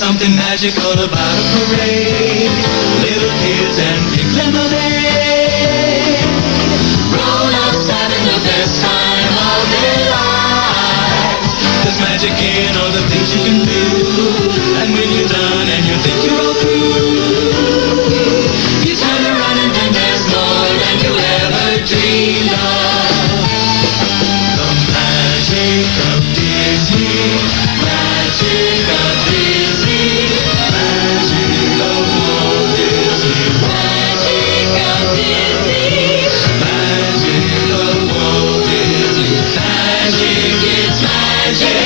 something magical about a parade. Little kids and big lemonade. Grown-ups having the best time of their lives. There's magic in all the things you can do. And when you're done and you think you're all through, you turn around and then there's more than you ever dreamed of. The magic of Disney, magic of Disney, magic of Walt Disney, magic of Disney, magic of Walt Disney, magic, it's magic,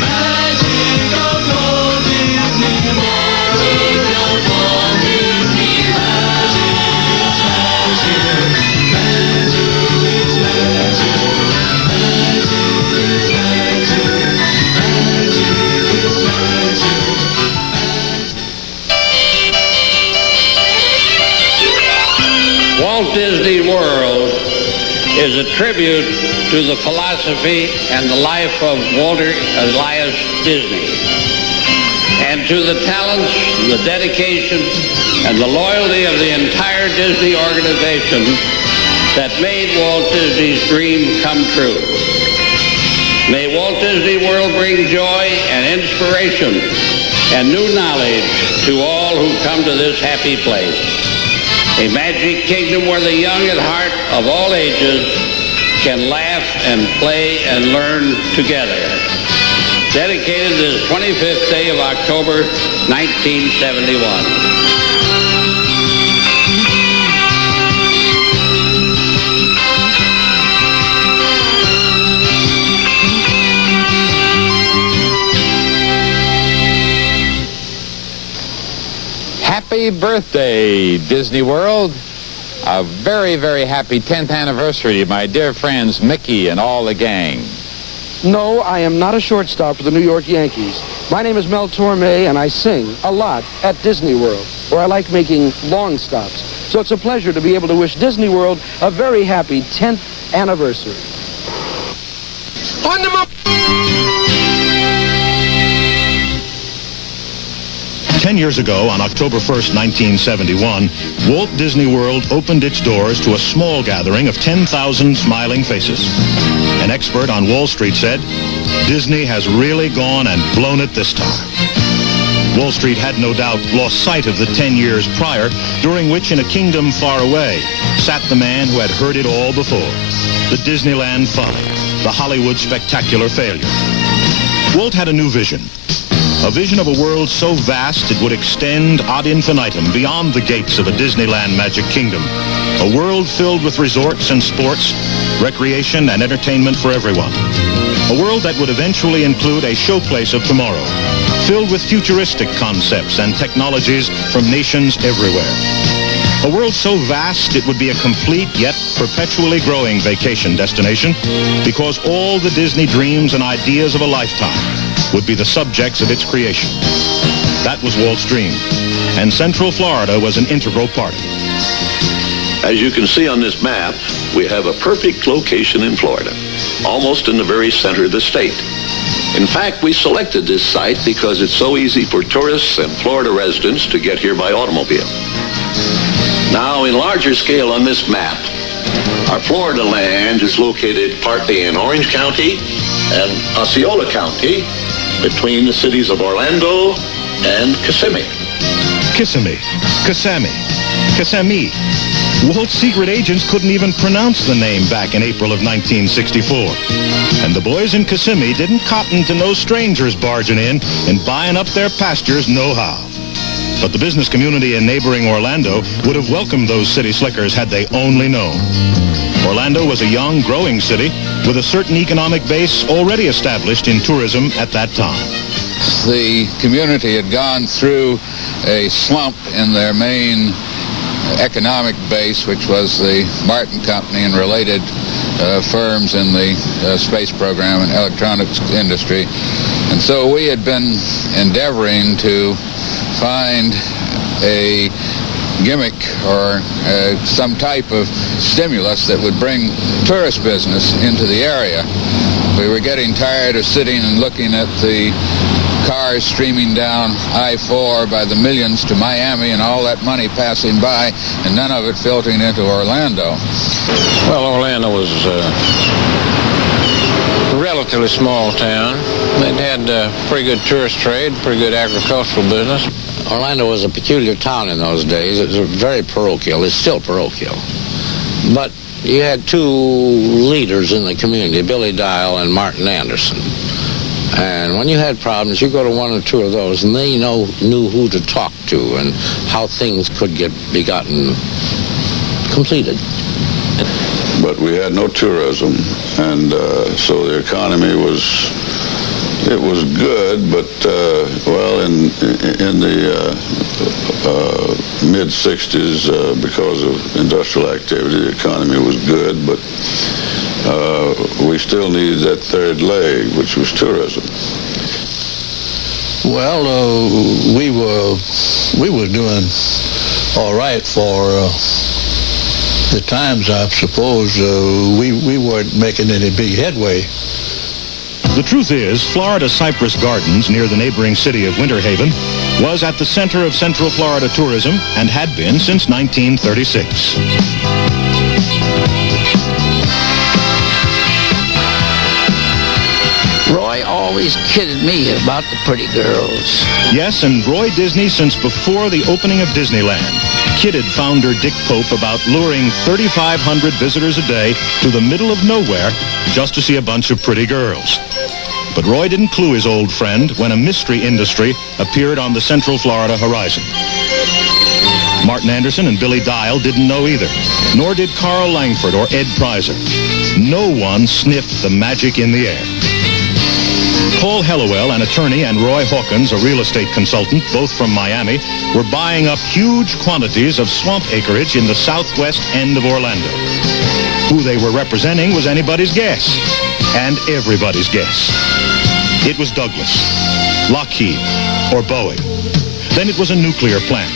magic of Walt Disney, magic of Walt Disney, magic, it's magic, magic, it's magic, magic, it's magic, magic, it's magic. Walt Disney World is a tribute to the philosophy and the life of Walter Elias Disney, and to the talents, the dedication, and the loyalty of the entire Disney organization that made Walt Disney's dream come true. May Walt Disney World bring joy and inspiration and new knowledge to all who come to this happy place. A magic kingdom where the young at heart of all ages can laugh and play and learn together. Dedicated this 25th day of October, 1971. Happy birthday, Disney World. A very, very happy 10th anniversary, my dear friends Mickey and all the gang. No, I am not a shortstop for the New York Yankees. My name is Mel Torme, and I sing a lot at Disney World, where I like making long stops. So it's a pleasure to be able to wish Disney World a very happy 10th anniversary. On the 10 years ago, on October 1st, 1971, Walt Disney World opened its doors to a small gathering of 10,000 smiling faces. An expert on Wall Street said, Disney has really gone and blown it this time. Wall Street had no doubt lost sight of the 10 years prior, during which in a kingdom far away sat the man who had heard it all before, the Disneyland folly, the Hollywood spectacular failure. Walt had a new vision. A vision of a world so vast it would extend ad infinitum beyond the gates of a Disneyland Magic Kingdom. A world filled with resorts and sports, recreation and entertainment for everyone. A world that would eventually include a showplace of tomorrow, filled with futuristic concepts and technologies from nations everywhere. A world so vast it would be a complete yet perpetually growing vacation destination, because all the Disney dreams and ideas of a lifetime would be the subjects of its creation. That was Walt's dream, and Central Florida was an integral part of it. As you can see on this map, we have a perfect location in Florida, almost in the very center of the state. In fact, we selected this site because it's so easy for tourists and Florida residents to get here by automobile. Now, in larger scale on this map, our Florida land is located partly in Orange County and Osceola County, between the cities of Orlando and Kissimmee. Kissimmee, Kissimmee. Walt's secret agents couldn't even pronounce the name back in April of 1964. And the boys in Kissimmee didn't cotton to no strangers barging in and buying up their pastures nohow. But the business community in neighboring Orlando would have welcomed those city slickers had they only known. Orlando was a young, growing city with a certain economic base already established in tourism at that time. The community had gone through a slump in their main economic base, which was the Martin Company and related firms in the space program and electronics industry. And so we had been endeavoring to find a gimmick or some type of stimulus that would bring tourist business into the area. We were getting tired of sitting and looking at the cars streaming down I-4 by the millions to Miami and all that money passing by and none of it filtering into Orlando. Well, Orlando was a relatively small town. It had a pretty good tourist trade, pretty good agricultural business. Orlando was a peculiar town in those days. It was very parochial. It's still parochial. But you had two leaders in the community, Billy Dial and Martin Anderson. And when you had problems, you go to one or two of those, and they knew who to talk to and how things could be gotten completed. But we had no tourism, and so the economy was good, but well, in the mid-60s, because of industrial activity, the economy was good, but we still needed that third leg, which was tourism. Well, we were doing all right for the times, I suppose. We weren't making any big headway. The truth is, Florida Cypress Gardens, near the neighboring city of Winter Haven, was at the center of Central Florida tourism and had been since 1936. Roy always kidded me about the pretty girls. Yes, and Roy Disney, since before the opening of Disneyland, kidded founder Dick Pope about luring 3,500 visitors a day to the middle of nowhere just to see a bunch of pretty girls. But Roy didn't clue his old friend when a mystery industry appeared on the Central Florida horizon. Martin Anderson and Billy Dial didn't know either, nor did Carl Langford or Ed Prizer. No one sniffed the magic in the air. Paul Hellowell, an attorney, and Roy Hawkins, a real estate consultant, both from Miami, were buying up huge quantities of swamp acreage in the southwest end of Orlando. Who they were representing was anybody's guess, and everybody's guess. It was Douglas, Lockheed, or Boeing. Then it was a nuclear plant.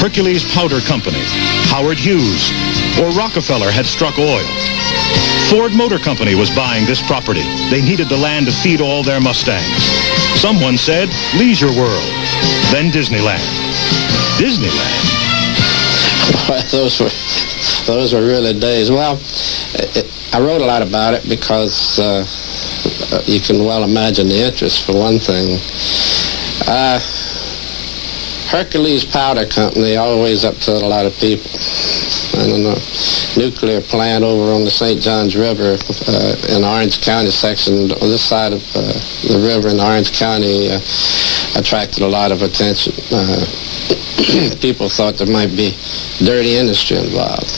Hercules Powder Company, Howard Hughes, or Rockefeller had struck oil. Ford Motor Company was buying this property. They needed the land to feed all their Mustangs. Someone said Leisure World, then Disneyland. Disneyland? Those were really days. Well, I wrote a lot about it because you can well imagine the interest, for one thing. Hercules Powder Company always upset a lot of people. I don't know. Nuclear plant over on the St. Johns River in Orange County section, on this side of the river in Orange County, attracted a lot of attention. People thought there might be dirty industry involved.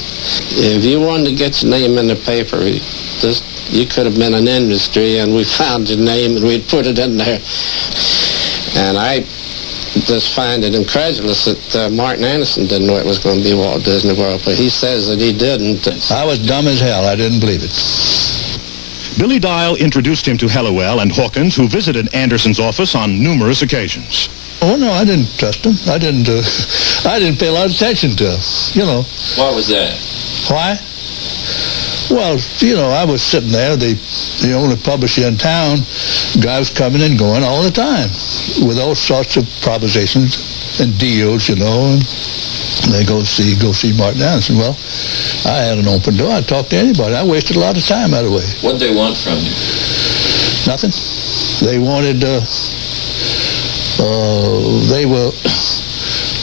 If you wanted to get your name in the paper, you could have been an industry, and we found your name and we'd put it in there. And I just find it incredulous that Martin Anderson didn't know it was going to be Walt Disney World, but he says that he didn't. I was dumb as hell. I didn't believe it. Billy Dial introduced him to Hellowell and Hawkins, who visited Anderson's office on numerous occasions. Oh no, I didn't trust him. I didn't pay a lot of attention to him. You know. Why was that? Why? Well, you know, I was sitting there, the only publisher in town. Guys coming and going all the time with all sorts of propositions and deals, you know, and they go see Martin Anderson. Well, I had an open door. I talked to anybody. I wasted a lot of time that way. What did they want from you? Nothing. They wanted,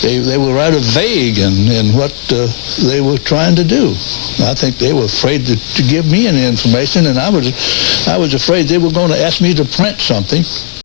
they were rather vague in what they were trying to do. I think they were afraid to give me any information, and I was afraid they were going to ask me to print something